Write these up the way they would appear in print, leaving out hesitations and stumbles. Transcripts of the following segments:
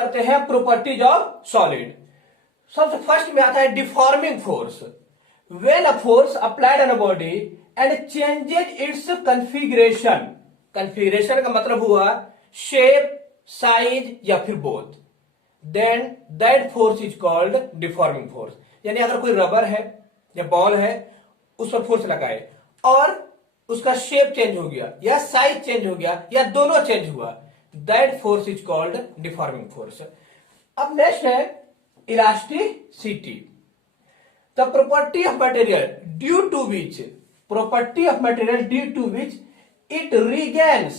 करते हैं properties of solid. सबसे फर्स्ट में आता है deforming force. When a force applied on a body and changes its configuration, configuration का मतलब हुआ शेप, साइज या फिर both, then that force is called deforming force. यानी अगर कोई रबर है या बॉल है, उस पर फोर्स लगाए और उसका शेप चेंज हो गया या साइज चेंज हो गया या दोनों चेंज हुआ, that force is called deforming force. अब नेक्स्ट है elasticity. The property of material due to which, property of material due to which it regains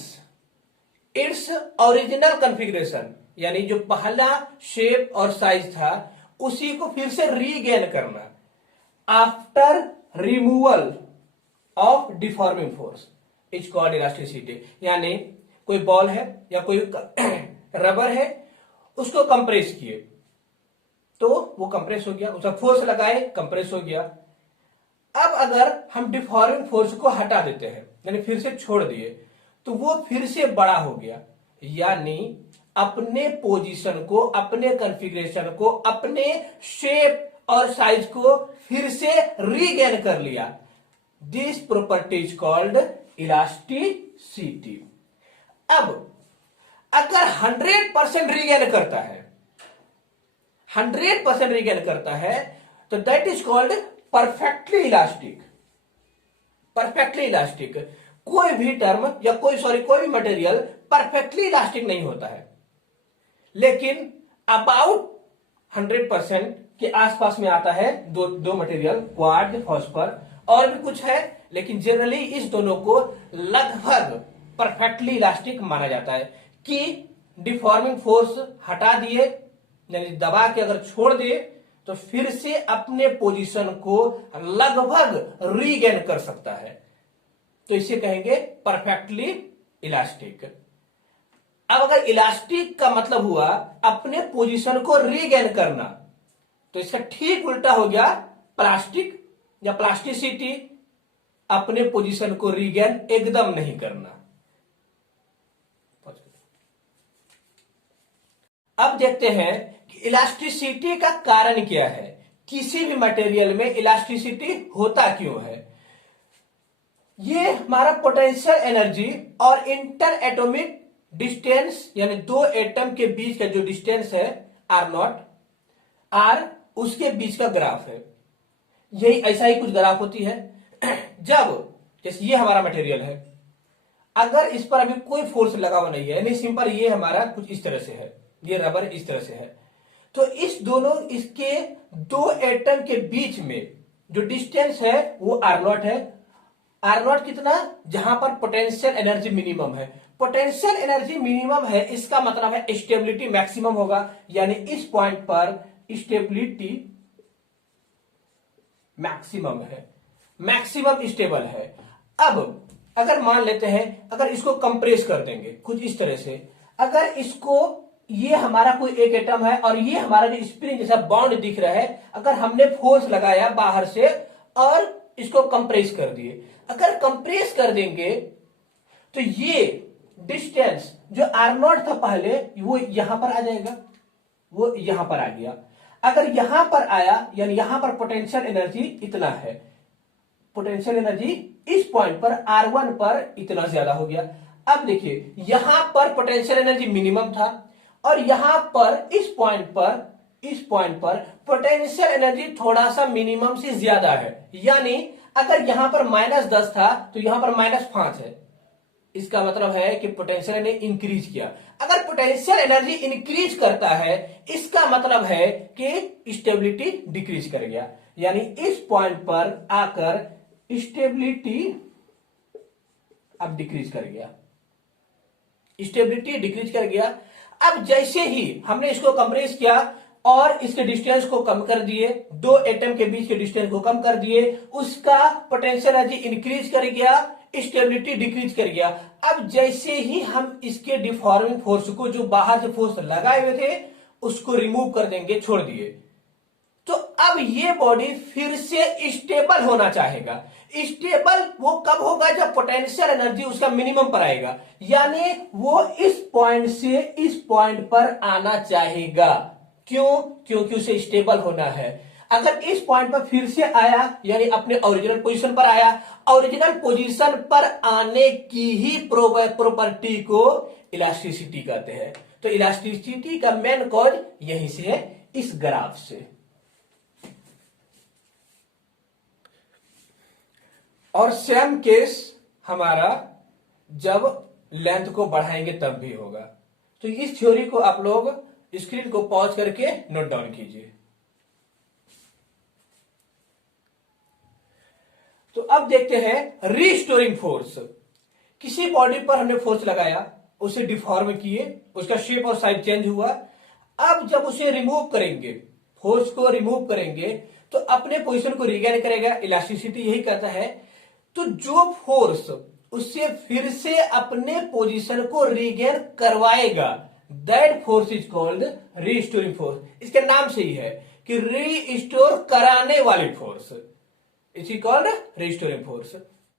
its original configuration, यानी जो पहला शेप और साइज था उसी को फिर से रीगेन करना after removal of deforming force is called elasticity. यानी कोई बॉल है या कोई रबर है, उसको कंप्रेस किए तो वो कंप्रेस हो गया, उसका फोर्स लगाए कंप्रेस हो गया। अब अगर हम डिफॉर्मिंग फोर्स को हटा देते हैं यानी फिर से छोड़ दिए तो वो फिर से बड़ा हो गया, यानी अपने पोजीशन को, अपने कॉन्फ़िगरेशन को, अपने शेप और साइज को फिर से रीगेन कर लिया। This property is called elasticity. अब अगर 100% रीगेन करता है, 100% रीगेन करता है तो that is called perfectly elastic. Perfectly elastic, कोई भी टर्म या कोई भी मटेरियल परफेक्टली इलास्टिक नहीं होता है, लेकिन अबाउट 100% के आसपास में आता है दो मटेरियल, क्वार्ट्ज, फॉस्फर और भी कुछ है, लेकिन जनरली इस दोनों को लगभग परफेक्टली इलास्टिक माना जाता है कि डिफॉर्मिंग फोर्स हटा दिए यानी दबा के अगर छोड़ दिए तो फिर से अपने पोजीशन को लगभग रीगेन कर सकता है, तो इसे कहेंगे परफेक्टली इलास्टिक। अब अगर इलास्टिक का मतलब हुआ अपने पोजीशन को रीगेन करना, तो इसका ठीक उल्टा हो गया प्लास्टिक या प्लास्टिसिटी, अपने पोजीशन को रीगेन एकदम नहीं करना। अब देखते हैं कि इलास्टिसिटी का कारण क्या है, किसी भी मटेरियल में इलास्टिसिटी होता क्यों है। ये हमारा पोटेंशियल एनर्जी और इंटर एटॉमिक डिस्टेंस यानी दो एटम के बीच का जो डिस्टेंस है R0 R, उसके बीच का ग्राफ है। यही ऐसा ही कुछ ग्राफ होती है। जब जैसे ये हमारा मटेरियल है, अगर इस पर अभी कोई फोर्स लगा हुआ नहीं है, यानी सिंपल ये हमारा कुछ इस तरह से है, ये रबर इस तरह से है, तो इस दोनों इसके दो एटम के बीच में जो डिस्टेंस है वो R0 है। R0 कितना, जहां पर पोटेंशियल एनर्जी मिनिमम है। पोटेंशियल एनर्जी मिनिमम है, इसका मतलब है स्टेबिलिटी मैक्सिमम होगा, यानी इस पॉइंट पर स्टेबिलिटी मैक्सिमम है, मैक्सिमम स्टेबल है। अब अगर मान लेते हैं, अगर इसको कंप्रेस कर देंगे कुछ इस तरह से, अगर इसको, ये हमारा कोई एक एटम है और ये हमारा जो स्प्रिंग जैसा बॉन्ड दिख रहा है, अगर हमने फोर्स लगाया बाहर से और इसको कंप्रेस कर दिए, अगर कंप्रेस कर देंगे तो ये डिस्टेंस जो R0 था पहले, वो यहां पर आ जाएगा, वो यहां पर आ गया। अगर यहां पर आया यानी यहां पर पोटेंशियल एनर्जी इतना है, पोटेंशियल एनर्जी इस पॉइंट पर R1 पर इतना ज्यादा हो गया। अब देखिए यहां पर पोटेंशियल एनर्जी मिनिमम था और यहां पर इस पॉइंट पर पोटेंशियल एनर्जी थोड़ा सा मिनिमम से ज्यादा है, यानी अगर यहां पर -10 था तो यहां पर -5 है। इसका मतलब है कि पोटेंशियल एनर्जी इंक्रीज किया। अगर पोटेंशियल एनर्जी इंक्रीज करता है, इसका मतलब है कि स्टेबिलिटी डिक्रीज कर गया, यानी इस पॉइंट पर आकर स्टेबिलिटी अब डिक्रीज कर गया, स्टेबिलिटी डिक्रीज कर गया। अब जैसे ही हमने इसको कंप्रेस किया और इसके डिस्टेंस को कम कर दिए, दो एटम के बीच के डिस्टेंस को कम कर दिए, उसका पोटेंशियल एनर्जी इंक्रीज कर गया, स्टेबिलिटी डिक्रीज कर गया। अब जैसे ही हम इसके डिफॉर्मिंग फोर्स को, जो बाहर से फोर्स लगाए हुए थे, उसको रिमूव कर देंगे, छोड़ दिए, तो अब ये बॉडी फिर से स्टेबल होना चाहेगा। स्टेबल वो कब होगा, जब पोटेंशियल एनर्जी उसका मिनिमम पर आएगा, यानी वो इस पॉइंट से इस पॉइंट पर आना चाहेगा। क्यों? क्योंकि उसे स्टेबल होना है। अगर इस पॉइंट पर फिर से आया यानी अपने ओरिजिनल पोजीशन पर आया, ओरिजिनल पोजीशन पर आने की ही प्रॉपर्टी को इलास्टिसिटी कहते हैं। तो इलास्टिसिटी का मेन कॉज यहीं से है, इस ग्राफ से। और सेम केस हमारा जब लेंथ को बढ़ाएंगे तब भी होगा। तो इस थ्योरी को आप लोग स्क्रीन को पॉज करके नोट डाउन कीजिए। तो अब देखते हैं रीस्टोरिंग फोर्स। किसी बॉडी पर हमने फोर्स लगाया, उसे डिफॉर्म किए, उसका शेप और साइज चेंज हुआ। अब जब उसे रिमूव करेंगे, फोर्स को रिमूव करेंगे, तो अपने पोजीशन को रिगेन करेगा। इलास्टिसिटी यही कहता है। तो जो फोर्स उससे फिर से अपने पोजीशन को रिगेन करवाएगा, that force is called restoring force. इसके नाम से ही है कि रीस्टोर कराने वाली force, is called restoring force.